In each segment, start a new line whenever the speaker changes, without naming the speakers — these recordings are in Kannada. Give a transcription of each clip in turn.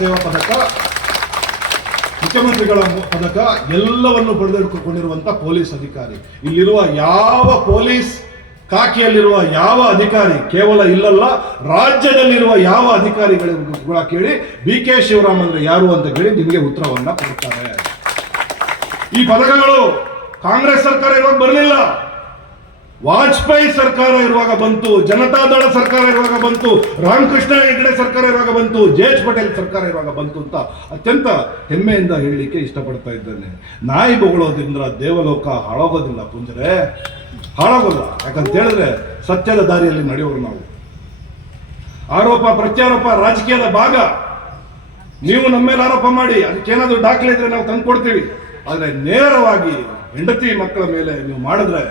ಸೇವಾ ಪದಕ, ಮುಖ್ಯಮಂತ್ರಿಗಳ ಪದಕ ಎಲ್ಲವನ್ನು ಪಡೆದುಕೊಂಡಿರುವಂತಹ ಪೊಲೀಸ್ ಅಧಿಕಾರಿ. ಇಲ್ಲಿರುವ ಯಾವ ಪೊಲೀಸ್ ಕಾಕಿಯಲ್ಲಿರುವ ಯಾವ ಅಧಿಕಾರಿ ಕೇವಲ ಇಲ್ಲಲ್ಲ, ರಾಜ್ಯದಲ್ಲಿರುವ ಯಾವ ಅಧಿಕಾರಿಗಳಿಗೂ ಕೂಡ ಕೇಳಿ ಬಿ ಕೆ ಶಿವರಾಮ್ ಅಂದ್ರೆ ಯಾರು ಅಂತ ಕೇಳಿ ನಿಮಗೆ ಉತ್ತರವನ್ನ ಕೊಡುತ್ತಾರೆ ಈ ಪದಕಗಳು ಕಾಂಗ್ರೆಸ್ ಸರ್ಕಾರ ಇರೋದು ಬರಲಿಲ್ಲ. ವಾಜಪೇಯಿ ಸರ್ಕಾರ ಇರುವಾಗ ಬಂತು ಜನತಾದಳ ಸರ್ಕಾರ ಇರುವಾಗ ಬಂತು, ರಾಮಕೃಷ್ಣ ಹೆಗಡೆ ಸರ್ಕಾರ ಇರುವಾಗ ಬಂತು ಜೆ ಎಚ್ ಪಟೇಲ್ ಸರ್ಕಾರ ಇರುವಾಗ ಬಂತು ಅಂತ ಅತ್ಯಂತ ಹೆಮ್ಮೆಯಿಂದ ಹೇಳಲಿಕ್ಕೆ ಇಷ್ಟಪಡ್ತಾ ಇದ್ದೇನೆ. ನಾಯಿ ಬೊಗಳೋದ್ರಿಂದ ದೇವಲೋಕ ಹಾಳಾಗೋದಿಲ್ಲ ಪುಂಜರೆ. ಹಾಳಾಗೋಲ್ಲ. ಯಾಕಂತ ಹೇಳಿದ್ರೆ ಸತ್ಯದ ದಾರಿಯಲ್ಲಿ ನಡೆಯೋರು ನಾವು. ಆರೋಪ, ಪ್ರತ್ಯಾರೋಪ, ರಾಜಕೀಯದ ಭಾಗ. ನೀವು ನಮ್ಮ ಮೇಲೆ ಆರೋಪ ಮಾಡಿ ಅದಕ್ಕೇನಾದ್ರೂ ದಾಖಲೆ ಇದ್ರೆ ನಾವು ತಂದು ಕೊಡ್ತೀವಿ ಆದ್ರೆ ನೇರವಾಗಿ ಹೆಂಡತಿ ಮಕ್ಕಳ ಮೇಲೆ ನೀವು ಮಾಡಿದ್ರೆ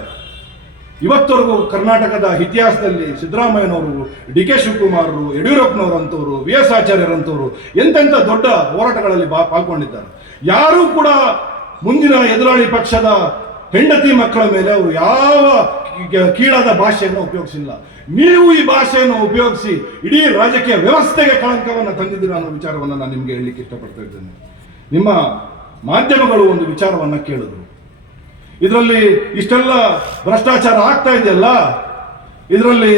ಇವತ್ತವರೆಗೂ ಕರ್ನಾಟಕದ ಇತಿಹಾಸದಲ್ಲಿ ಸಿದ್ದರಾಮಯ್ಯನವರು, ಡಿ ಕೆ ಶಿವಕುಮಾರರು, ಯಡಿಯೂರಪ್ಪನವರಂತವರು ವಿ ಎಸ್ ಆಚಾರ್ಯರಂತವರು ಎಂತೆಂಥ ದೊಡ್ಡ ಹೋರಾಟಗಳಲ್ಲಿ ಬಾ, ಪಾಲ್ಗೊಂಡಿದ್ದಾರೆ. ಯಾರೂ ಕೂಡ ಮುಂದಿನ ಎದುರಾಳಿ ಪಕ್ಷದ ಹೆಂಡತಿ ಮಕ್ಕಳ ಮೇಲೆ ಅವರು ಯಾವ ಕೀಳಾದ ಭಾಷೆಯನ್ನು ಉಪಯೋಗಿಸಿಲ್ಲ. ನೀವು ಈ ಭಾಷೆಯನ್ನು ಉಪಯೋಗಿಸಿ ಇಡೀ ರಾಜಕೀಯ ವ್ಯವಸ್ಥೆಗೆ ಕಳಂಕವನ್ನು ತಂದಿದ್ದೀರಾ ಅನ್ನೋ ವಿಚಾರವನ್ನು ನಾನು ನಿಮಗೆ ಹೇಳಲಿಕ್ಕೆ ಇಷ್ಟಪಡ್ತಾ ಇದ್ದೇನೆ. ನಿಮ್ಮ ಮಾಧ್ಯಮಗಳು ಒಂದು ವಿಚಾರವನ್ನು ಕೇಳಿದ್ರು. ಇದರಲ್ಲಿ ಇಷ್ಟೆಲ್ಲ ಭ್ರಷ್ಟಾಚಾರ ಆಗ್ತಾ ಇದೆಯಲ್ಲ? ಇದರಲ್ಲಿ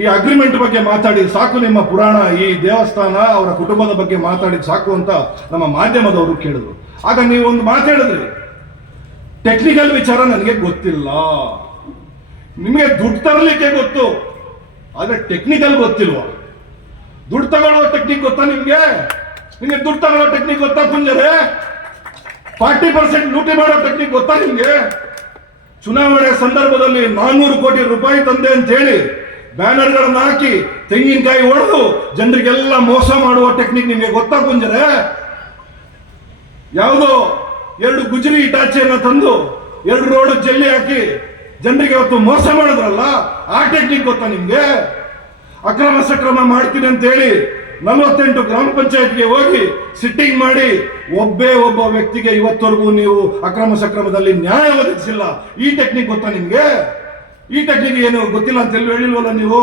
ಈ ಅಗ್ರಿಮೆಂಟ್ ಬಗ್ಗೆ ಮಾತಾಡಿ ಸಾಕು ನಿಮ್ಮ ಪುರಾಣ, ಈ ದೇವಸ್ಥಾನ ಅವರ ಕುಟುಂಬದ ಬಗ್ಗೆ ಮಾತಾಡಿ ಸಾಕು ಅಂತ ನಮ್ಮ ಮಾಧ್ಯಮದವರು ಕೇಳಿದ್ರು. ಆಗ ನೀವು ಒಂದು ಮಾತಾಡಿದ್ರಿ ಟೆಕ್ನಿಕಲ್ ವಿಚಾರ ನನಗೆ ಗೊತ್ತಿಲ್ಲ. ನಿಮಗೆ ದುಡ್ಡು ತರಲಿಕ್ಕೆ ಗೊತ್ತು, ಆದರೆ ಟೆಕ್ನಿಕಲ್ ಗೊತ್ತಿಲ್ವಾ? ದುಡ್ಡು ತಗೊಳ್ಳೋ ಟೆಕ್ನಿಕ್ ಗೊತ್ತಾ ನಿಮಗೆ? ನಿಮಗೆ ದುಡ್ಡು ತಗೊಳ್ಳೋ ಟೆಕ್ನಿಕ್ ಗೊತ್ತಾ ಪುಂಜರೆ? ಫಾರ್ಟಿ ಪರ್ಸೆಂಟ್ ಲೂಟಿ ಮಾಡೋ ಟೆಕ್ನಿಕ್ ಗೊತ್ತಾ ನಿಮ್ಗೆ? ಚುನಾವಣೆ ಸಂದರ್ಭದಲ್ಲಿ ನಾನ್ನೂರು ಕೋಟಿ ರೂಪಾಯಿ ತಂದೆ ಅಂತ ಹೇಳಿ ಬ್ಯಾನರ್ಗಳನ್ನು ಹಾಕಿ ತೆಂಗಿನಕಾಯಿ ಹೊಡೆದು ಜನರಿಗೆಲ್ಲ ಮೋಸ ಮಾಡುವ ಟೆಕ್ನಿಕ್ ನಿಮಗೆ ಗೊತ್ತಾ ಕುಂಜರೆ ಯಾವುದೋ ಎರಡು ಗುಜರಿ ಇಟಾಚಿಯನ್ನು ತಂದು ಎರಡು ರೋಡ್ ಜಲ್ಲಿ ಹಾಕಿ ಜನರಿಗೆ ಅವತ್ತು ಮೋಸ ಮಾಡಿದ್ರಲ್ಲ, ಆ ಟೆಕ್ನಿಕ್ ಗೊತ್ತಾ ನಿಮಗೆ? ಅಕ್ರಮ ಸಕ್ರಮ ಮಾಡ್ತೀನಿ ಅಂತ ಹೇಳಿ ನಲವತ್ತೆಂಟು ಗ್ರಾಮ ಪಂಚಾಯತ್ಗೆ ಹೋಗಿ ಸಿಟ್ಟಿಂಗ್ ಮಾಡಿ ಒಬ್ಬೇ ಒಬ್ಬ ವ್ಯಕ್ತಿಗೆ ಇವತ್ತವರೆಗೂ ನೀವು ಅಕ್ರಮ ಸಕ್ರಮದಲ್ಲಿ ನ್ಯಾಯ ಒದಗಿಸಿಲ್ಲ. ಈ ಟೆಕ್ನಿಕ್ ಗೊತ್ತಾ ನಿಮಗೆ? ಈ ಟೆಕ್ನಿಕ್ ಏನು ಗೊತ್ತಿಲ್ಲ ಅಂತ ಹೇಳಿ ಹೇಳಿಲ್ವಲ್ಲ ನೀವು?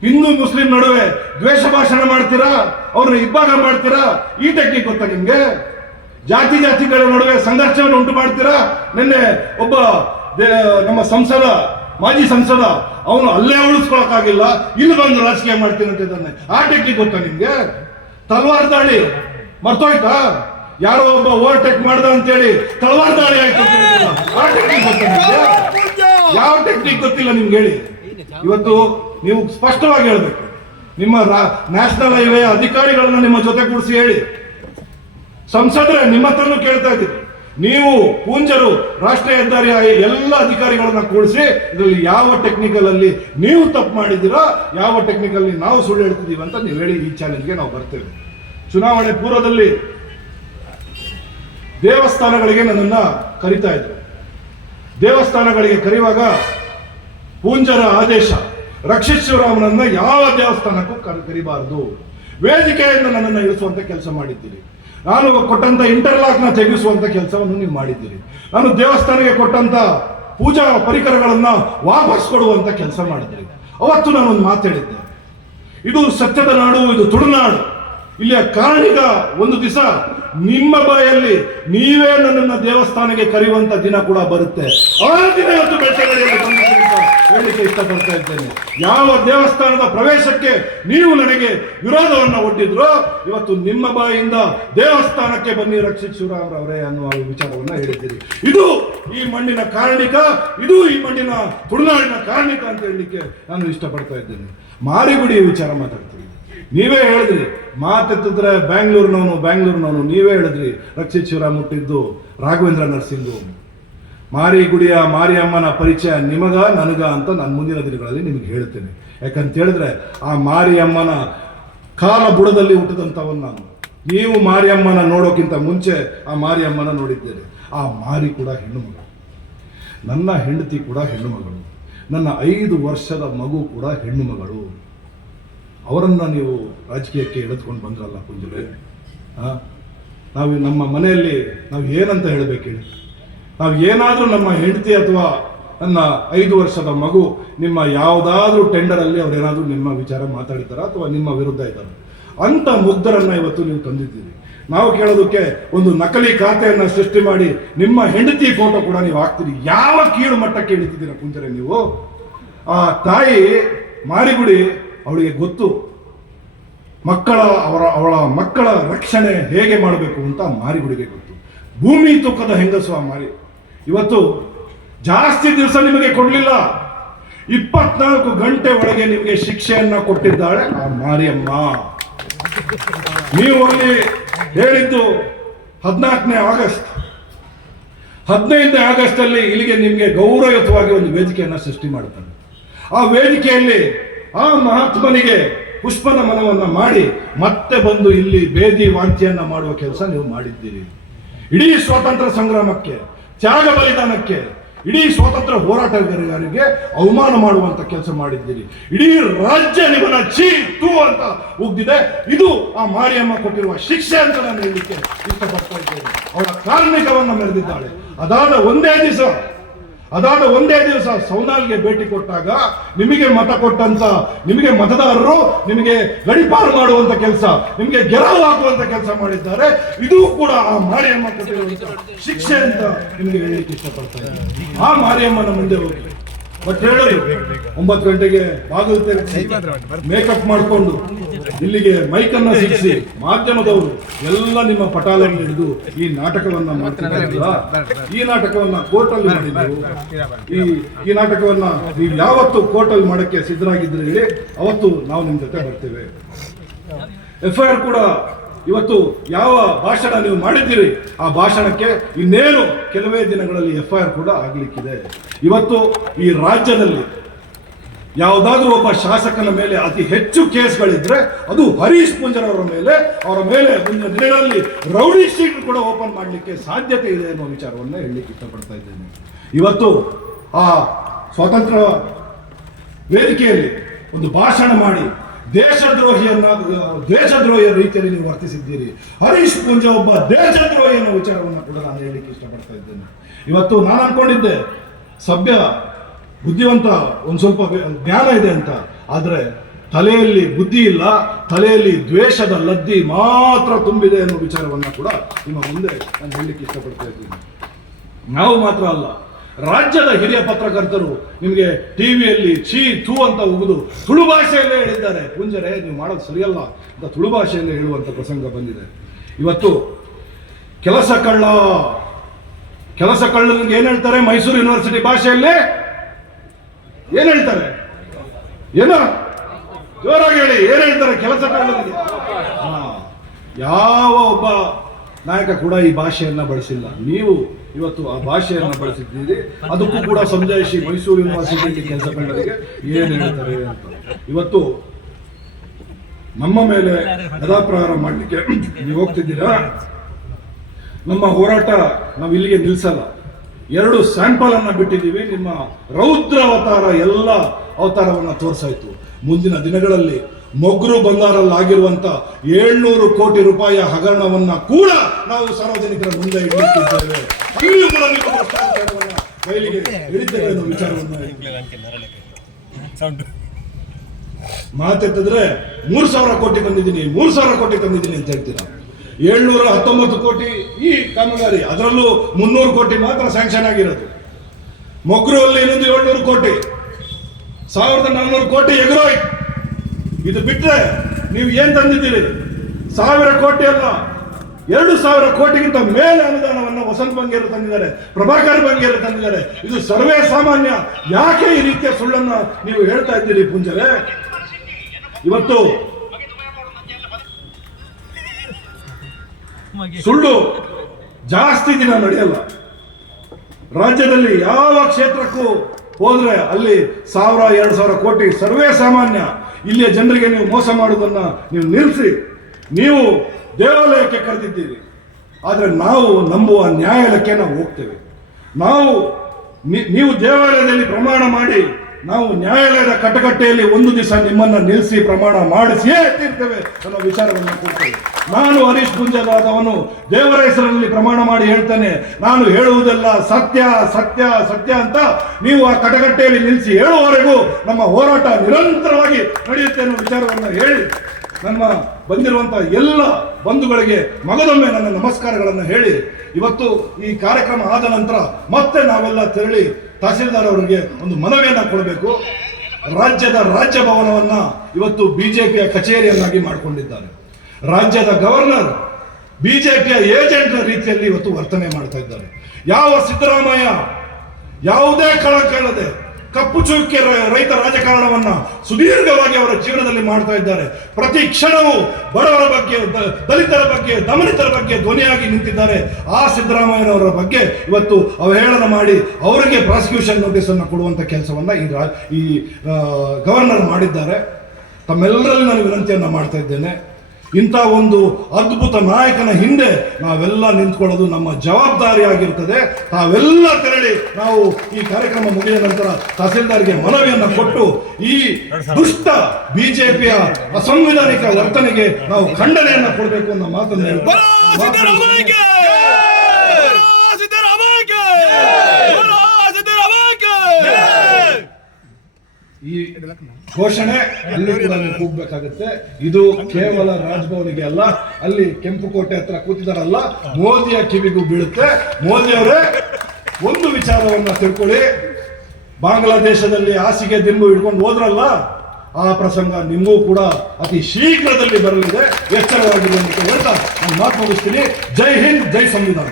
ಹಿಂದೂ ಮುಸ್ಲಿಂ ನಡುವೆ ದ್ವೇಷ ಭಾಷಣ ಮಾಡ್ತೀರಾ? ಅವ್ರನ್ನ ಇಬ್ಬಾಗ ಮಾಡ್ತೀರಾ? ಈ ಟೆಕ್ನಿಕ್ ಗೊತ್ತಾ ನಿಮಗೆ? ಜಾತಿ ಜಾತಿಗಳ ನಡುವೆ ಸಂಘರ್ಷವನ್ನು ಉಂಟು ಮಾಡ್ತೀರಾ? ನಿನ್ನೆ ಒಬ್ಬ ನಮ್ಮ ಸಂಸದ ಮಾಜಿ ಸಂಸದ, ಅವನು ಅಲ್ಲೇ ಉಳಿಸ್ಕೊಳಕ್ಕಾಗಿಲ್ಲ. ಇಲ್ಲಿ ಬಂದು ರಾಜಕೀಯ ಮಾಡ್ತೀನಿ ಅಂತ ಇದ್ದಾನೆ. ಆ ಟೆಕ್ನಿಕ್ ಗೊತ್ತಾ ನಿಮ್ಗೆ? ತಲವಾರ್ ದಾಳಿ. ಮರ್ತೋಯ್ತಾ? ಯಾರೋ ಒಬ್ಬ ಓವರ್ಟೇಕ್ ಮಾಡ್ದ ಅಂತೇಳಿ ತಲವಾರ್ ದಾಳಿ ಆಯ್ತು ಅಂತ? ಆ ಟೆಕ್ನಿಕ್ ಗೊತ್ತಾ ನಿಮ್ಗೆ? ಯಾವ ಟೆಕ್ನಿಕ್ ಗೊತ್ತಿಲ್ಲ ನಿಮ್ಗೆ ಹೇಳಿ. ಇವತ್ತು ನೀವು ಸ್ಪಷ್ಟವಾಗಿ ಹೇಳ್ಬೇಕು. ನಿಮ್ಮ ನ್ಯಾಷನಲ್ ಹೈವೇ ಅಧಿಕಾರಿಗಳನ್ನ ನಿಮ್ಮ ಜೊತೆ ಕೂಡಿಸಿ ಹೇಳಿ. ಸಂಸದರೇ ನಿಮ್ಮ ಹತ್ರನೂ ಕೇಳ್ತಾ ಇದ್ದೀವಿ ನೀವು ಪೂಂಜರು, ರಾಷ್ಟ್ರೀಯ ಹೆದ್ದಾರಿ ಎಲ್ಲ ಅಧಿಕಾರಿಗಳನ್ನ ಕೂಡಿಸಿ, ಇದರಲ್ಲಿ ಯಾವ ಟೆಕ್ನಿಕಲ್ ಅಲ್ಲಿ ನೀವು ತಪ್ಪು ಮಾಡಿದ್ದೀರಾ, ಯಾವ ಟೆಕ್ನಿಕಲ್ ನಾವು ಸುಳ್ಳು ಹೇಳ್ತಿದ್ದೀವಿ ಅಂತ ನೀವು ಹೇಳಿ ಈ ಚಾಲೆಂಜ್ಗೆ ನಾವು ಬರ್ತೇವೆ. ಚುನಾವಣೆ ಪೂರ್ವದಲ್ಲಿ ದೇವಸ್ಥಾನಗಳಿಗೆ ನನ್ನನ್ನ ಕರಿತಾ ಇದ್ರು. ದೇವಸ್ಥಾನಗಳಿಗೆ ಕರೆಯುವಾಗ ಪೂಂಜರ ಆದೇಶ ರಕ್ಷಿತ್ ಶಿವರಾಮನನ್ನ ಯಾವ ದೇವಸ್ಥಾನಕ್ಕೂ ಕರೆ, ಕರಿಬಾರದು. ವೇದಿಕೆಯಿಂದ ನನ್ನನ್ನು ಇರಿಸುವಂತ ಕೆಲಸ ಮಾಡಿದ್ದೀರಿ. ನಾನು ಕೊಟ್ಟಂತ ಇಂಟರ್ಲಾಕ್ನ ತೆಗೆಸುವಂತ ಕೆಲಸವನ್ನು ನೀವು ಮಾಡಿದ್ದೀರಿ. ನಾನು ದೇವಸ್ಥಾನಕ್ಕೆ ಕೊಟ್ಟಂತ ಪೂಜಾ ಪರಿಕರಗಳನ್ನು ವಾಪಸ್ ಕೊಡುವಂತ ಕೆಲಸ ಮಾಡಿದ್ದೀರಿ. ಅವತ್ತು ನಾನೊಂದು ಮಾತು ಹೇಳಿದ್ದೆ. ಇದು ಸತ್ಯದ ನಾಡು, ಇದು ತುಳುನಾಡು. ಇಲ್ಲಿಯ ಕಾರಣಿಗ ಒಂದು ದಿವಸ ನಿಮ್ಮ ಬಾಯಲ್ಲಿ ನೀವೇ ನನ್ನನ್ನ ದೇವಸ್ಥಾನಕ್ಕೆ ಕರೆಯುವಂತ ದಿನ ಕೂಡ ಬರುತ್ತೆ. ಆ ದಿನ ಇವತ್ತು ಹೇಳಲಿಕ್ಕೆ ಇಷ್ಟಪಡ್ತಾ ಇದ್ದೇನೆ. ಯಾವ ದೇವಸ್ಥಾನದ ಪ್ರವೇಶಕ್ಕೆ ನೀವು ನನಗೆ ವಿರೋಧವನ್ನು ಒಡ್ಡಿದ್ರೋ, ಇವತ್ತು ನಿಮ್ಮ ಬಾಯಿಂದ ದೇವಸ್ಥಾನಕ್ಕೆ ಬನ್ನಿ ರಕ್ಷಿತ್ ಶಿವರಾಮರವರೇ ಅನ್ನುವ ವಿಚಾರವನ್ನ ಹೇಳಿದ್ದೀರಿ. ಇದು ಈ ಮಣ್ಣಿನ ಕಾರಣಿಕ, ಇದು ಈ ಮಣ್ಣಿನ ತುಳುನಾಡಿನ ಕಾರಣಿಕ ಅಂತ ಹೇಳಲಿಕ್ಕೆ ನಾನು ಇಷ್ಟಪಡ್ತಾ ಇದ್ದೇನೆ. ಮಾರಿಗುಡಿ ವಿಚಾರ ಮಾತಾಡ್ತೀವಿ. ನೀವೇ ಹೇಳಿದ್ರಿ. ಮಾತೆತ್ತಿದ್ರೆ ಬ್ಯಾಂಗ್ಳೂರ್ನವನು ಬ್ಯಾಂಗ್ಳೂರ್ನವನು, ನೀವೇ ಹೇಳಿದ್ರಿ. ರಕ್ಷಿತ್ ಶಿವರಾಮ್ ಮುಟ್ಟಿದ್ದು, ರಾಘವೇಂದ್ರ ನರ್ಸಿಂಗು ಮಾರಿ ಮಾರಿಯಮ್ಮನ ಪರಿಚಯ ನಿಮಗ, ನನಗ ಅಂತ ನಾನು ಮುಂದಿನ ದಿನಗಳಲ್ಲಿ ನಿಮಗೆ ಹೇಳ್ತೇನೆ. ಯಾಕಂತ ಹೇಳಿದ್ರೆ ಆ ಮಾರಿಯಮ್ಮನ ಕಾಲ ಬುಡದಲ್ಲಿ ಹುಟ್ಟಿದಂಥವನ್ನ ನಾನು. ನೀವು ಮಾರಿಯಮ್ಮನ ನೋಡೋಕ್ಕಿಂತ ಮುಂಚೆ ಆ ಮಾರಿಯಮ್ಮನ ನೋಡಿದ್ದೇನೆ. ಆ ಮಾರಿ ಕೂಡ ಹೆಣ್ಣು ಮಗಳು ನನ್ನ ಹೆಂಡತಿ ಕೂಡ ಹೆಣ್ಣು ಮಗಳು. ನನ್ನ ಐದು ವರ್ಷದ ಮಗು ಕೂಡ ಹೆಣ್ಣು ಮಗಳು. ಅವರನ್ನ ನೀವು ರಾಜಕೀಯಕ್ಕೆ ಎಳೆದುಕೊಂಡು ಬಂದ್ರಲ್ಲ ಕುಂಜರೆ ಆ? ನಾವು ನಮ್ಮ ಮನೆಯಲ್ಲಿ ನಾವು ಏನಂತ ಹೇಳಬೇಕು ಹೇಳಿ? ನಾವು ಏನಾದರೂ ನಮ್ಮ ಹೆಂಡತಿ ಅಥವಾ ನನ್ನ ಐದು ವರ್ಷದ ಮಗು ನಿಮ್ಮ ಯಾವುದಾದ್ರೂ ಟೆಂಡರಲ್ಲಿ ಅವರೇನಾದರೂ ನಿಮ್ಮ ವಿಚಾರ ಮಾತಾಡಿದ್ದಾರೆ ಅಥವಾ ನಿಮ್ಮ ವಿರುದ್ಧ ಇದ್ದಾರೆ ಅಂತ ಮುಗ್ಧರನ್ನು ಇವತ್ತು ನೀವು ತಂದಿದ್ದೀರಿ. ನಾವು ಕೇಳೋದಕ್ಕೆ ಒಂದು ನಕಲಿ ಖಾತೆಯನ್ನು ಸೃಷ್ಟಿ ಮಾಡಿ ನಿಮ್ಮ ಹೆಂಡತಿ ಫೋಟೋ ಕೂಡ ನೀವು ಹಾಕ್ತೀರಿ. ಯಾವ ಕೀಳು ಮಟ್ಟಕ್ಕೆ ಇಳಿತಿದ್ದೀರಾ ಕುಂಜರೆ ನೀವು? ಆ ತಾಯಿ ಮಾರಿಗುಡಿ ಅವಳಿಗೆ ಗೊತ್ತು, ಮಕ್ಕಳ, ಅವರ, ಅವಳ ಮಕ್ಕಳ ರಕ್ಷಣೆ ಹೇಗೆ ಮಾಡಬೇಕು ಅಂತ ಮಾರಿಗುಡಿಗೆ ಗೊತ್ತು. ಭೂಮಿ ತೂಕದ ಹೆಂಗಸು ಆ ಮಾರಿ. ಇವತ್ತು ಜಾಸ್ತಿ ದಿವಸ ನಿಮಗೆ ಕೊಡಲಿಲ್ಲ. ಇಪ್ಪತ್ನಾಲ್ಕು ಗಂಟೆ ಒಳಗೆ ನಿಮಗೆ ಶಿಕ್ಷೆಯನ್ನ ಕೊಟ್ಟಿದ್ದಾಳೆ ಆ ಮಾರಿಯಮ್ಮ. ನೀವು ಅಲ್ಲಿ ಹೇಳಿದ್ದು ಹದಿನಾಲ್ಕನೇ ಆಗಸ್ಟ್. ಹದಿನೈದನೇ ಆಗಸ್ಟ್ ಅಲ್ಲಿ ಇಲ್ಲಿಗೆ ನಿಮಗೆ ಗೌರವಯುತವಾಗಿ ಒಂದು ವೇದಿಕೆಯನ್ನು ಸೃಷ್ಟಿ ಮಾಡುತ್ತಾರೆ. ಆ ವೇದಿಕೆಯಲ್ಲಿ ಆ ಮಹಾತ್ಮನಿಗೆ ಪುಷ್ಪ ನಮನವನ್ನ ಮಾಡಿ ಮತ್ತೆ ಬಂದು ಇಲ್ಲಿ ಬೇದಿ ವಾಂತಿಯನ್ನ ಮಾಡುವ ಕೆಲಸ ನೀವು ಮಾಡಿದ್ದೀರಿ. ಇಡೀ ಸ್ವಾತಂತ್ರ್ಯ ಸಂಗ್ರಾಮಕ್ಕೆ, ತ್ಯಾಗ ಬಲಿದಾನಕ್ಕೆ, ಇಡೀ ಸ್ವಾತಂತ್ರ್ಯ ಹೋರಾಟಗಾರರಿಗೆ ಅವಮಾನ ಮಾಡುವಂತ ಕೆಲಸ ಮಾಡಿದ್ದೀರಿ. ಇಡೀ ರಾಜ್ಯ ನಿಮ್ಮನ್ನ ಚೀ ತೂ ಅಂತ ಉಗ್ದಿದೆ. ಇದು ಆ ಮಾರಿಯಮ್ಮ ಕೊಟ್ಟಿರುವ ಶಿಕ್ಷೆ ಅಂತ ನಾನು ಹೇಳಲಿಕ್ಕೆ ಇಷ್ಟಪಡ್ತಾ ಇದ್ದೇನೆ. ಅವಳ ಕಾರ್ಮಿಕವನ್ನ ಮೆರೆದಿದ್ದಾಳೆ. ಅದಾದ ಒಂದೇ ದಿವಸ ಅದಾದ ಒಂದೇ ದಿವಸ ಸೌನಾಲ್ಗೆ ಭೇಟಿ ಕೊಟ್ಟಾಗ ನಿಮಗೆ ಮತ ಕೊಟ್ಟಂತ, ನಿಮಗೆ ಮತದಾರರು ನಿಮಗೆ ಗಡಿಪಾರು ಮಾಡುವಂತ ಕೆಲಸ, ನಿಮಗೆ ಗೆರವು ಹಾಕುವಂತ ಕೆಲಸ ಮಾಡಿದ್ದಾರೆ. ಇದು ಕೂಡ ಆ ಮಾರಿಯಮ್ಮ ಕೊಟ್ಟಿರುವಂತ ಶಿಕ್ಷೆ ಅಂತ ನಿಮಗೆ ಹೇಳಲಿಕ್ಕೆ ಇಷ್ಟಪಡ್ತಾ ಇದ್ದಾರೆ ಆ ಮಾರಿಯಮ್ಮನ ಮುಂದೆ ಹೋಗಿ. ಬಟ್ ಹೇಳೋದು ಒಂಬತ್ತು ಗಂಟೆಗೆ ಭಾಗವತ ಮೇಕಪ್ ಮಾಡಿಕೊಂಡು. ಇಲ್ಲಿಗೆ ಮೈಕನ್ನು ಸಿಗಿಸಿ ಮಾಧ್ಯಮದವರು ಎಲ್ಲ ನಿಮ್ಮ ಪಟಾಲನ್ನು ಹಿಡಿದು ಈ ನಾಟಕವನ್ನ ಮಾಡ್ತಿದ್ದ ಈ ನಾಟಕವನ್ನ ಕೋರ್ಟಲ್ಲಿ ಮಾಡಿದ್ರು. ಈ ಈ ನಾಟಕವನ್ನ ನೀವು ಯಾವತ್ತು ಕೋರ್ಟಲ್ಲಿ ಮಾಡಕ್ಕೆ ಸಿದ್ಧರಾಗಿದ್ರೆ ಹೇಳಿ ಅವತ್ತು ನಾವು ನಿಮ್ಮ ಜೊತೆ ಬರ್ತೇವೆ. ಎಫ್ ಐ ಆರ್ ಕೂಡ ಇವತ್ತು ಯಾವ ಭಾಷಣ ನೀವು ಮಾಡಿದ್ದೀರಿ, ಆ ಭಾಷಣಕ್ಕೆ ಇನ್ನೇನು ಕೆಲವೇ ದಿನಗಳಲ್ಲಿ ಎಫ್ ಐ ಆರ್ ಕೂಡ ಆಗಲಿಕ್ಕಿದೆ. ಇವತ್ತು ಈ ರಾಜ್ಯದಲ್ಲಿ ಯಾವುದಾದ್ರೂ ಒಬ್ಬ ಶಾಸಕನ ಮೇಲೆ ಅತಿ ಹೆಚ್ಚು ಕೇಸ್ಗಳಿದ್ರೆ, ಅದು ಹರೀಶ್ ಪುಂಜರವರ ಮೇಲೆ, ಅವರ ಮೇಲೆ ಮುಂದಿನ ದಿನಗಳಲ್ಲಿ ರೌಡಿ ಶೀಟ್ ಕೂಡ ಓಪನ್ ಮಾಡಲಿಕ್ಕೆ ಸಾಧ್ಯತೆ ಇದೆ ಅನ್ನೋ ವಿಚಾರವನ್ನು ಹೇಳಲಿಕ್ಕೆ ಇಷ್ಟಪಡ್ತಾ ಇದ್ದೇನೆ. ಇವತ್ತು ಆ ಸ್ವಾತಂತ್ರ್ಯ ವೇದಿಕೆಯಲ್ಲಿ ಒಂದು ಭಾಷಣ ಮಾಡಿ ದೇಶದ್ರೋಹಿಯನ್ನ ದೇಶದ್ರೋಹಿಯ ರೀತಿಯಲ್ಲಿ ನೀವು ವರ್ತಿಸಿದ್ದೀರಿ. ಹರೀಶ್ ಪುಂಜ ಒಬ್ಬ ದೇಶದ್ರೋಹಿ ವಿಚಾರವನ್ನು ಕೂಡ ನಾನು ಹೇಳಲಿಕ್ಕೆ ಇಷ್ಟಪಡ್ತಾ ಇದ್ದೇನೆ. ಇವತ್ತು ನಾನು ಅನ್ಕೊಂಡಿದ್ದೆ, ಸಭ್ಯ, ಬುದ್ಧಿವಂತ, ಒಂದು ಸ್ವಲ್ಪ ಜ್ಞಾನ ಇದೆ ಅಂತ. ಆದರೆ ತಲೆಯಲ್ಲಿ ಬುದ್ಧಿ ಇಲ್ಲ, ತಲೆಯಲ್ಲಿ ದ್ವೇಷದ ಲದ್ದಿ ಮಾತ್ರ ತುಂಬಿದೆ ಅನ್ನೋ ವಿಚಾರವನ್ನು ಕೂಡ ನಿಮ್ಮ ಮುಂದೆ ನಾನು ಹೇಳಲಿಕ್ಕೆ ಇಷ್ಟಪಡ್ತಾ ಇದ್ದೀನಿ. ನಾವು ಮಾತ್ರ ಅಲ್ಲ ರಾಜ್ಯದ ಹಿರಿಯ ಪತ್ರಕರ್ತರು ನಿಮಗೆ ಟಿವಿಯಲ್ಲಿ ಛೀ ಥೂ ಅಂತ ಉಗಿದು ತುಳು ಭಾಷೆಯಲ್ಲೇ ಹೇಳಿದ್ದಾರೆ. ಪುಂಜರೆ, ನೀವು ಮಾಡೋದು ಸರಿಯಲ್ಲ ಅಂತ ತುಳು ಭಾಷೆಯಲ್ಲೇ ಹೇಳುವಂತ ಪ್ರಸಂಗ ಬಂದಿದೆ. ಇವತ್ತು ಕೆಲಸ ಕಳ್ಳ, ಕೆಲಸ ಕಳ್ಳನಿಗೆ ಏನು ಹೇಳ್ತಾರೆ? ಮೈಸೂರು ಯೂನಿವರ್ಸಿಟಿ ಭಾಷೆಯಲ್ಲಿ ಏನು ಹೇಳ್ತಾರೆ? ಏನು? ಜೋರಾಗಿ ಹೇಳಿ, ಏನು ಹೇಳ್ತಾರೆ? ಕೆಲಸ ಕಳ್ಳನಿಗೆ ಹಾ. ಯಾವ ಒಬ್ಬ ನಾಯಕ ಕೂಡ ಈ ಭಾಷೆಯನ್ನ ಬಳಸಿಲ್ಲ. ನೀವು ಇವತ್ತು ಆ ಭಾಷೆಯನ್ನ ಬಳಸಿದ್ದೀರಿ. ಅದಕ್ಕೂ ಕೂಡ ಸಂಜಯಿಸಿ ಮೈಸೂರು ಯೂನಿವರ್ಸಿಟಿಯಲ್ಲಿ ಕೆಲಸ ಕಂಡವರಿಗೆ ಏನು ಹೇಳ್ತಾರೆ ಅಂತ. ಇವತ್ತು ನಮ್ಮ ಮೇಲೆ ಗದಾಪ್ರಹಾರ ಮಾಡಲಿಕ್ಕೆ ನೀವು ಹೋಗ್ತಿದ್ದೀರಾ? ನಮ್ಮ ಹೋರಾಟ ನಾವು ಇಲ್ಲಿಗೆ ನಿಲ್ಸಲ್ಲ. ಎರಡು ಸ್ಯಾಂಪಲ್ ಅನ್ನ ಬಿಟ್ಟಿದ್ದೀವಿ. ನಿಮ್ಮ ರೌದ್ರ ಅವತಾರ ಎಲ್ಲ ಅವತಾರವನ್ನ ತೋರಿಸಾಯ್ತು. ಮುಂದಿನ ದಿನಗಳಲ್ಲಿ ಮೊಗ್ರು ಬಂಗಾರಲ್ಲಿ ಆಗಿರುವಂತ ಏಳ್ನೂರು ಕೋಟಿ ರೂಪಾಯಿಯ ಹಗರಣವನ್ನ ಕೂಡ ನಾವು ಸಾರ್ವಜನಿಕರ ಮುಂದೆ ಇಡುತ್ತಿದ್ದೇವೆ ಇಲ್ಲಿಯೂ ಕೂಡ ನೀವು ಭ್ರಷ್ಟಾಚಾರವನ್ನ ಬಯಲಿಗೆ ಇಳಿದ್ದೇವೆ ಅನ್ನೋ ವಿಚಾರವನ್ನ ಮಾತೆತ್ತಿದ್ರೆ ಮೂರು ಸಾವಿರ ಕೋಟಿ ತಂದಿದ್ದೀನಿ ಮೂರ್ ಸಾವಿರ ಕೋಟಿ ತಂದಿದ್ದೀನಿ ಅಂತ ಹೇಳ್ತೀರಾ? ಏಳ್ನೂರ ಹತ್ತೊಂಬತ್ತು ಕೋಟಿ ಈ ಕಾಮಗಾರಿ ಅದರಲ್ಲೂ ಮುನ್ನೂರು ಕೋಟಿ ಮಾತ್ರ ಸ್ಯಾಂಕ್ಷನ್ ಆಗಿರೋದು. ಮೊಗ್ರುವಲ್ಲಿ ಇನ್ನೊಂದು ಏಳ್ನೂರು ಕೋಟಿ? ಸಾವಿರದ ನಾನ್ನೂರು ಕೋಟಿ ಎಗರೋಯ್ತು ಇದು ಬಿಟ್ಟರೆ ನೀವು ಏನು ತಂದಿದ್ದೀರಿ? ಸಾವಿರ ಕೋಟಿ ಅಲ್ಲ, ಎರಡು ಸಾವಿರ ಕೋಟಿಗಿಂತ ಮೇಲೆ ಅನುದಾನವನ್ನು ವಸಂತ ಬಂಗೇರು ತಂದಿದ್ದಾರೆ, ಪ್ರಭಾಕರ್ ಬಂಗೇರು ತಂದಿದ್ದಾರೆ. ಇದು ಸರ್ವೇ ಸಾಮಾನ್ಯ. ಯಾಕೆ ಈ ರೀತಿಯ ಸುಳ್ಳನ್ನು ನೀವು ಹೇಳ್ತಾ ಇದ್ದೀರಿ ಪುಂಜರೆ? ಇವತ್ತು ಸುಳ್ಳು ಜಾಸ್ತಿ ದಿನ ನಡೆಯಲ್ಲ. ರಾಜ್ಯದಲ್ಲಿ ಯಾವ ಕ್ಷೇತ್ರಕ್ಕೂ ಹೋದ್ರೆ ಅಲ್ಲಿ ಸಾವಿರ, ಎರಡು ಸಾವಿರ ಕೋಟಿ ಸರ್ವೇ ಸಾಮಾನ್ಯ. ಇಲ್ಲಿಯ ಜನರಿಗೆ ನೀವು ಮೋಸ ಮಾಡುವುದನ್ನು ನೀವು ನಿಲ್ಲಿಸಿ. ನೀವು ದೇವಾಲಯಕ್ಕೆ ಕರೆದಿದ್ದೀರಿ. ಆದರೆ ನಾವು ನಂಬುವ ನ್ಯಾಯಾಲಯಕ್ಕೆ ನಾವು ಹೋಗ್ತೇವೆ. ನಾವು ನೀವು ದೇವಾಲಯದಲ್ಲಿ ಪ್ರಮಾಣ ಮಾಡಿ ನಾವು ನ್ಯಾಯಾಲಯದ ಕಟಕಟ್ಟೆಯಲ್ಲಿ ಒಂದು ದಿವಸ ನಿಮ್ಮನ್ನ ನಿಲ್ಲಿಸಿ ಪ್ರಮಾಣ ಮಾಡಿಸಿಯೇ ತೀರ್ತೇವೆ ಅನ್ನೋ ವಿಚಾರವನ್ನು ಕೊಡ್ತೇವೆ. ನಾನು ಹರೀಶ್ ಗುಂಜದಾದವನು ದೇವರ ಹೆಸರಲ್ಲಿ ಪ್ರಮಾಣ ಮಾಡಿ ಹೇಳ್ತೇನೆ. ನಾನು ಹೇಳುವುದೆಲ್ಲ ಸತ್ಯ ಸತ್ಯ ಸತ್ಯ ಅಂತ ನೀವು ಆ ಕಟಕಟ್ಟೆಯಲ್ಲಿ ನಿಲ್ಲಿಸಿ ಹೇಳುವವರೆಗೂ ನಮ್ಮ ಹೋರಾಟ ನಿರಂತರವಾಗಿ ನಡೆಯುತ್ತೆ ಅನ್ನೋ ವಿಚಾರವನ್ನು ಹೇಳಿ ನಮ್ಮ ಬಂದಿರುವಂತಹ ಎಲ್ಲ ಬಂಧುಗಳಿಗೆ ಮಗದೊಮ್ಮೆ ನನ್ನ ನಮಸ್ಕಾರಗಳನ್ನು ಹೇಳಿ, ಇವತ್ತು ಈ ಕಾರ್ಯಕ್ರಮ ಆದ ನಂತರ ಮತ್ತೆ ನಾವೆಲ್ಲ ತೆರಳಿ ತಹಸೀಲ್ದಾರ್ ಅವರಿಗೆ ಒಂದು ಮನವಿಯನ್ನು ಕೊಡಬೇಕು. ರಾಜ್ಯದ ರಾಜ್ಯ ಭವನವನ್ನ ಇವತ್ತು ಬಿಜೆಪಿಯ ಕಚೇರಿಯನ್ನಾಗಿ ಮಾಡಿಕೊಂಡಿದ್ದಾರೆ. ರಾಜ್ಯದ ಗವರ್ನರ್, ಬಿಜೆಪಿಯ ಏಜೆಂಟ್ ರೀತಿಯಲ್ಲಿ ಇವತ್ತು ವರ್ತನೆ ಮಾಡ್ತಾ ಇದ್ದಾರೆ. ಯಾವ ಸಿದ್ದರಾಮಯ್ಯ ಯಾವುದೇ ಕಳಕಳದೆ ಕಪ್ಪು ಚುಕ್ಕೆ ರೈತ ರಾಜಕಾರಣವನ್ನ ಸುದೀರ್ಘವಾಗಿ ಅವರ ಜೀವನದಲ್ಲಿ ಮಾಡ್ತಾ ಇದ್ದಾರೆ. ಪ್ರತಿ ಕ್ಷಣವೂ ಬಡವರ ಬಗ್ಗೆ ದಲಿತರ ಬಗ್ಗೆ, ದಮನಿತರ ಬಗ್ಗೆ ಧ್ವನಿಯಾಗಿ ನಿಂತಿದ್ದಾರೆ. ಆ ಸಿದ್ದರಾಮಯ್ಯನವರ ಬಗ್ಗೆ ಇವತ್ತು ಅವಹೇಳನ ಮಾಡಿ ಅವರಿಗೆ ಪ್ರಾಸಿಕ್ಯೂಷನ್ ನೋಟಿಸ್ ಅನ್ನು ಕೊಡುವಂತ ಕೆಲಸವನ್ನ ಈ ಈ ಗವರ್ನರ್ ಮಾಡಿದ್ದಾರೆ. ತಮ್ಮೆಲ್ಲರಲ್ಲಿ ನಾನು ವಿನಂತಿಯನ್ನು ಮಾಡ್ತಾ ಇದ್ದೇನೆ. ಇಂಥ ಒಂದು ಅದ್ಭುತ ನಾಯಕನ ಹಿಂದೆ ನಾವೆಲ್ಲ ನಿಂತ್ಕೊಳ್ಳೋದು ನಮ್ಮ ಜವಾಬ್ದಾರಿಯಾಗಿರ್ತದೆ. ತಾವೆಲ್ಲ ತೆರಳಿ ನಾವು ಈ ಕಾರ್ಯಕ್ರಮ ಮುಗಿದ ನಂತರ ತಹಸೀಲ್ದಾರ್ಗೆ ಮನವಿಯನ್ನು ಕೊಟ್ಟು ಈ ದುಷ್ಟ ಬಿಜೆಪಿಯ ಅಸಂವಿಧಾನಿಕ ವರ್ತನೆಗೆ ನಾವು ಖಂಡನೆಯನ್ನು ಕೊಡಬೇಕು ಅನ್ನೋ ಮಾತನ್ನು
ಹೇಳ್ತಾರೆ
ಈ ಘೋಷಣೆ ಕೂಗ್ಬೇಕಾಗುತ್ತೆ ಇದು ಕೇವಲ ರಾಜಭವನಿಗೆ ಅಲ್ಲ ಅಲ್ಲಿ ಕೆಂಪುಕೋಟೆ ಹತ್ರ ಕೂತಿದಾರಲ್ಲ ಮೋದಿಯ ಕಿವಿಗೂ ಬೀಳುತ್ತೆ. ಮೋದಿ ಅವರೇ ಒಂದು ವಿಚಾರವನ್ನ ತಿಳ್ಕೊಳ್ಳಿ. ಬಾಂಗ್ಲಾದೇಶದಲ್ಲಿ ಹಾಸಿಗೆ ದಿಂಬು ಹಿಡ್ಕೊಂಡು ಹೋದ್ರಲ್ಲ ಆ ಪ್ರಸಂಗ ನಿಮಗೂ ಕೂಡ ಅತಿ ಶೀಘ್ರದಲ್ಲಿ ಬರಲಿದೆ. ಎಚ್ಚರವಾಗಿದೆ ಅಂತ ಹೇಳ್ತಾ ನಾನು ಮಾತು ಮುಗಿಸ್ತೀನಿ. ಜೈ ಹಿಂದ್ ಜೈ ಸಂವಿಧಾನ.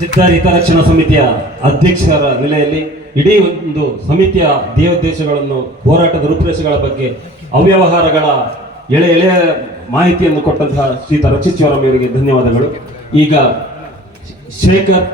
ಚಿತ್ರ ಹಿತರಕ್ಷಣಾ ಸಮಿತಿಯ ಅಧ್ಯಕ್ಷರ ನೆಲೆಯಲ್ಲಿ ಇಡೀ ಒಂದು ಸಮಿತಿಯ ಧ್ಯೇಯೋದ್ದೇಶಗಳನ್ನು ಹೋರಾಟದ ರೂಪರೇಷೆಗಳ ಬಗ್ಗೆ ಅವ್ಯವಹಾರಗಳ ಎಳೆ ಎಳೆಯ ಮಾಹಿತಿಯನ್ನು ಕೊಟ್ಟಂತಹ ಶ್ರೀತ ಅವರಿಗೆ ಧನ್ಯವಾದಗಳು. ಈಗ ಶೇಖರ್.